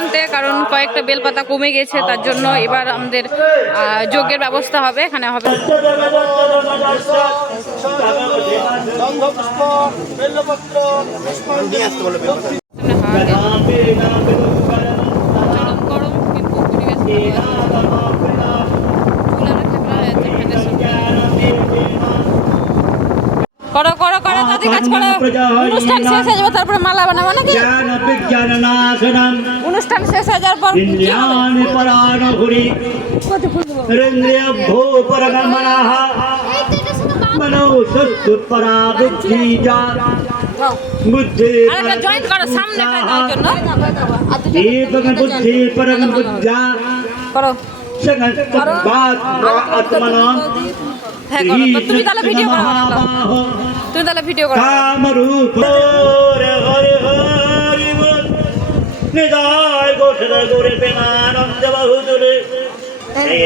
ভাঙতে কারণ কয়েকটা বেলপাতা কমে গেছে, তার জন্য এবার আমাদের যোগের ব্যবস্থা হবে, এখানে হবে। গরম, কিন্তু পরিবেশ করো করো তাদের কাজ করো অনুষ্ঠান শেষ হয়ে যাবে তারপরে মালা বানাবো নাকি জ্ঞান বিজ্ঞান নাশনম অনুষ্ঠান শেষ হয়ে যাওয়ার পর কি হবে? ইন্দ্রিয়াণি পরাণঘুরি ইন্দ্রিয় ভূ পরগমনাহ মনো সত্যুৎপরা বুদ্ধি যা বুদ্ধি আর একটা জয়েন্ট করো সামনে দেওয়ার জন্য দীপক বুদ্ধি পরম বুদ্ধা করো সগত বাত আত্মনম হ্যাঁ করো তো তুমি তাহলে ভিডিও করো মহাবাহ তুমি তাহলে ভিডিও করো। কামরূপ হরে হরে হরি বল নিদায় গোঠর গোরে প্রেমানন্দ বহুদূরে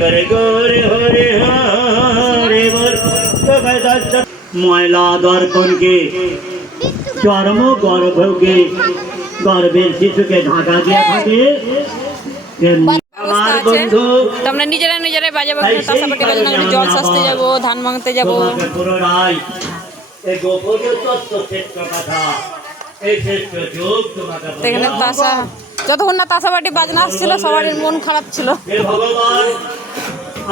হরে গোরে হরে হরে বল। ময়লা দর্পণকে চর্ম গর্ভকে গর্ভের শিশুকে ঢাকা দিয়ে থাকে। আমার বন্ধু। নিজেরা নিজেরাই বাজে বাজে তাসাপাটি বাজানো করে জল সাজতে যাব ধান ভাঙতে যাব। এই গোপনীয় তত্ত্ব ক্ষেত্র কথা এই শ্রেষ্ঠ যোগ তোমাকে এখানে তাসা যতক্ষণ না তাসাবাটি বাজনা আসছিল সবারই মন খারাপ ছিল। হে ভগবান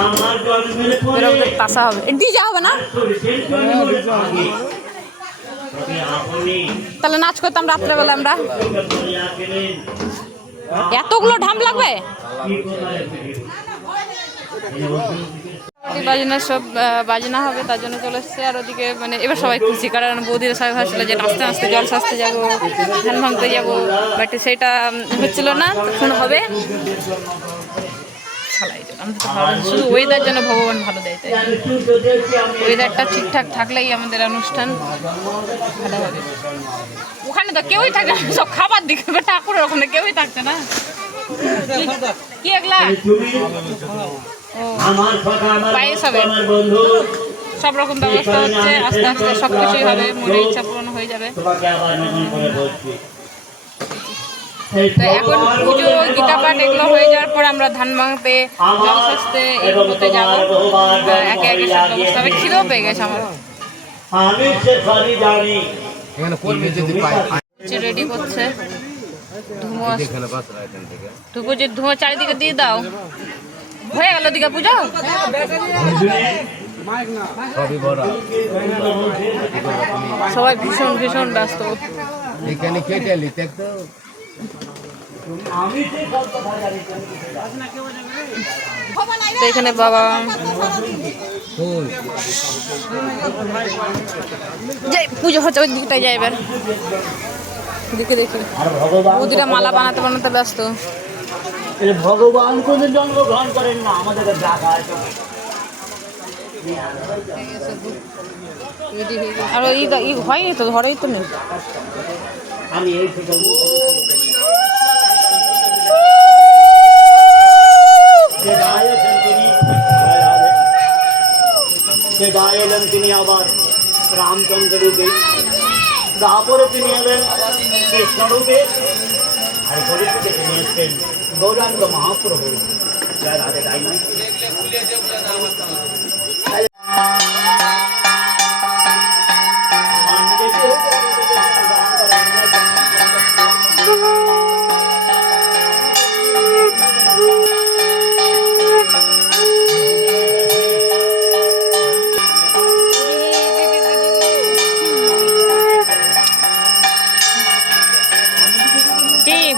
আমার জন্মের পরে তাসা হবে। ডিজে হবে না? তাহলে নাচ করতাম রাত্রেবেলা আমরা। এতগুলো ঢাম লাগবে? এই বাজনা সব বাজনা হবে, তার জন্য চলে এসছে। আর ওদিকে মানে এবার সবাই খুশি, কারণ বৌদিরা সবাই ভাবছিল যে নাচতে নাচতে, জল সাজতে যাব, ধান ভাঙতে যাব। বাট সেটা হচ্ছিল না, তখন হবে। শুধু ওয়েদার যেন ভগবান ভালো দেয়, তাই ওয়েদারটা ঠিকঠাক থাকলেই আমাদের অনুষ্ঠান ভালো হবে। ওখানে তো কেউই থাকে না, সব খাবার দিকে ঠাকুরের ওখানে কেউই থাকছে না। কি- কি পায়েস হবে। সব রকম ব্যবস্থা হচ্ছে আস্তে আস্তে সব কিছুই হবে মনের ইচ্ছা পূরণ হয়ে যাবে। তো এখন পুজো গীতা পাঠ এগুলো হয়ে যাওয়ার পর আমরা ধান ভাঙতে জল সাজতে এগুলোতে যাব। একে একে সব ব্যবস্থা হবে। খিদেও পেয়ে গেছে আমার। আমি সে সরি জানি। এখানে করবে যদি পাই রেডি করছে। ধুমো ধুমো চারিদিকে দিয়ে দাও। হয়ে গেল দিকে পুজো? সবাই ভীষণ ভীষণ ব্যস্ত। এখানে কেটে নিতে তো এখানে বাবা। ফুল যে পুজো হচ্ছে ওই দিকটায় যায় এবার। দিকে দেখি। মালা বানাতে বানাতে ব্যস্ত। ভগবান কোনো জন্মগ্রহণ করেন না আমাদের আছে। আর ওই ই হয়নি তো ঘরেই তো নেই। আমি এই থেকে এলেন তিনি আবার? রামচন্দ্র রূপে। তারপরে তিনি এলেন কৃষ্ণ রূপে। আর পরিস্থিতি তিনি এসছেন গৌরাঙ্গ মহাপ্রভু যার আগে তাই নয়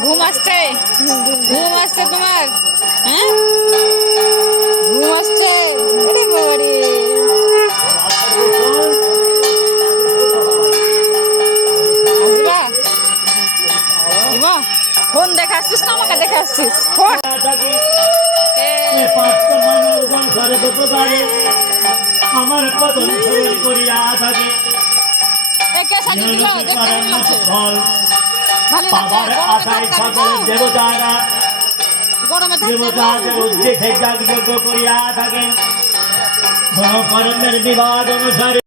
ঘুম আসছে? ঘুম আসছে তোমার? হ্যাঁ? ঘুম আসছে? আরে বাবারে। আসবা? দিব ফোন দেখে আসছিস না? আমাকে দেখে আসছিস? ফোন। আমার কদম করিয়া থাকে কে সাজিয়ে দিল? দেখ কেমন লাগছে বাবার লাগছে আশায় সকল দেবতারা। দেবতাদের উদ্দেশ্যে যাগযজ্ঞ করিয়া থাকেন। কর্মের বিবাদ অনুসারে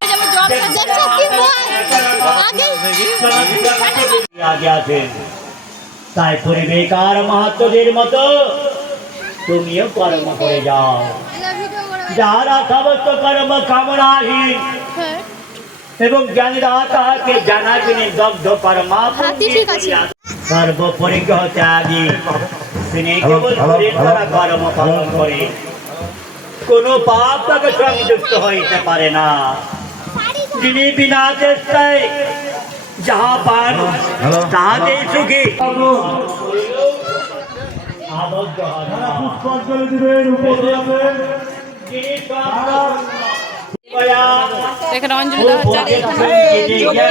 আগে আছেন। তাই পরিবেকার মাহাত্মদের মতো তুমিও কর্ম করে যাও। যারা সমস্ত কর্ম কামনাহীন এবং জ্ঞানীরা তাহাকে জানা যিনি দগ্ধ কর্মা সর্বপরিগ্রহ ত্যাগী তিনি কেবল দ্বারা কর্ম পালন করে। কোনো পাপ তাকে সংযুক্ত হইতে পারে না। তিনি বিনা চেষ্টায় যাহা পান তাহাতেই সুখী। পুষ্পাঞ্জলি দিবেন যিনি এখানে অঞ্জলি দেওয়া হচ্ছে। আর এখানে যোগে,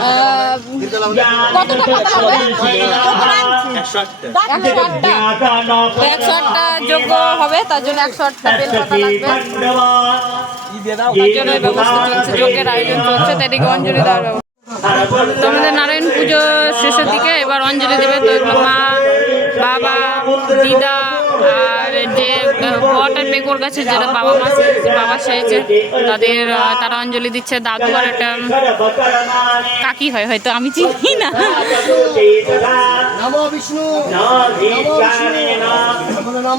আহ, কত টাকা হবে? একশো আটটা। যোগ্য হবে তার জন্য একশো আটটা বেল পাতা লাগবে। তার জন্য ব্যবস্থা চলছে যোগের আয়োজন চলছে তাই অঞ্জলি দেওয়ার ব্যবস্থা তো আমাদের নারায়ণ পুজো শেষের দিকে এবার অঞ্জলি দেবে। তো মা বাবা দিদা আর যে বটের পেকর গাছে যারা বাবা মা বাবা সেজে তাদের তারা অঞ্জলি দিচ্ছে। দাদু আর একটা কাকি হয় হয়তো আমি চিনি না। নমো বিষ্ণু। নমো প্রদম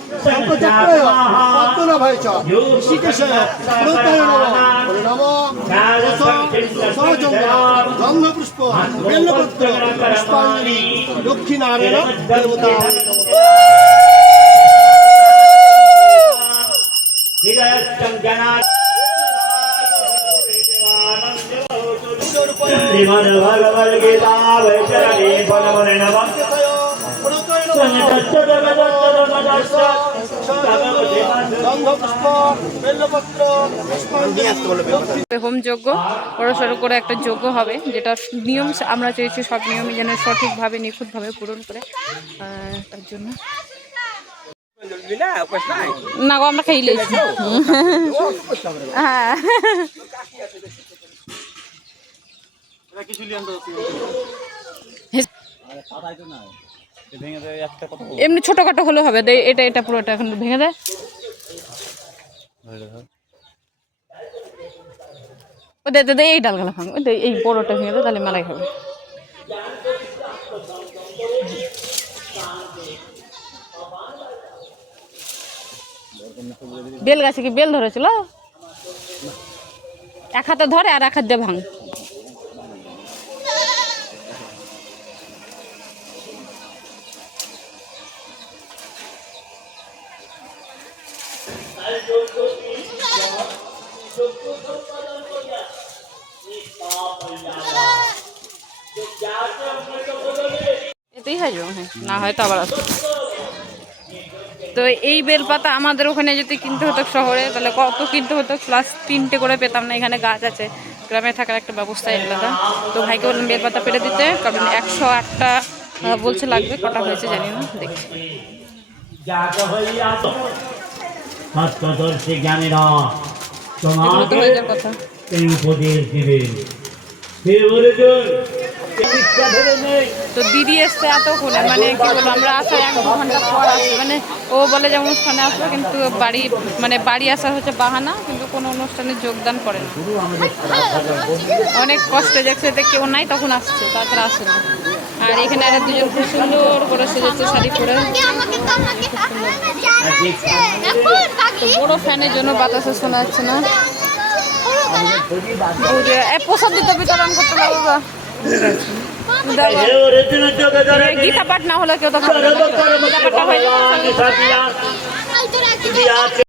শঙ্কচক্রয় পদ্মনাভায় চ ঋষিকেশয় প্রতায় নম সহজঙ্গ গন্ধপুষ্প বেল্লপত্র পুষ্পাঞ্জলি দক্ষিণারায়ণ দেবতা। ভগবদ গীতা বৈচরণে পরমরে নমঃ। গন্ধপুষ্প বেল্লপত্র পুষ্পাঞ্জলি হোম যজ্ঞ বড়সড় করে একটা যজ্ঞ হবে যেটা নিয়ম আমরা চেয়েছি সব নিয়মই যেন সঠিকভাবে নিখুঁতভাবে পূরণ করে তার জন্য না গো আমরা খেয়ে লেছি হ্যাঁ এমনি ছোটখাটো হলে হবে দে এটা এটা পুরোটা এখন ভেঙে দেয়। ও দে দে এই ডালগুলো ভাঙ ওই দে এই বড়টা ভেঙে দে তাহলে মেলাই হবে। বেল গাছে কি বেল ধরেছিল? এক হাতে ধরে আর এক হাত দিয়ে ভাঙ। এতেই যাবে হ্যাঁ। না হয়তো আবার আসবে। তো এই বেলপাতা আমাদের ওখানে যদি কিনতে হতো শহরে, তাহলে কত কিনতে হতো? প্লাস তিনটে করে পেতাম না, এখানে গাছ আছে। গ্রামে থাকার একটা ব্যবস্থা আলাদা তো ভাইকে বললাম বেলপাতা পেরে দিতে, কারণ একশো আটটা বলছে লাগবে, কটা হয়েছে জানি না দেখি জ্ঞানীরা তোমাকে হয়ে এই উপদেশ দিবেন হে নেই তো দিদি এসছে এতক্ষণে মানে কি বলব আমরা আসা এক দু ঘণ্টা পর আসি মানে ও বলে যে অনুষ্ঠানে আসব কিন্তু বাড়ি মানে বাড়ি আসা হচ্ছে বাহানা কিন্তু কোনো অনুষ্ঠানে যোগদান করে না অনেক কষ্টে দেখছে যে কেউ নাই তখন আসছে তাছাড়া আসে না আর এখানে আর দুজন খুব সুন্দর করে সেজেছে শাড়ি পরে তো বড় ফ্যানের জন্য বাতাসে শোনা যাচ্ছে না। প্রসাদ দিতে বিতরণ করতে পারব ধরে গীতা পাঠ না হলে কেউ তো না। গীতা পাঠটা হয়ে যাবে সাথিয়া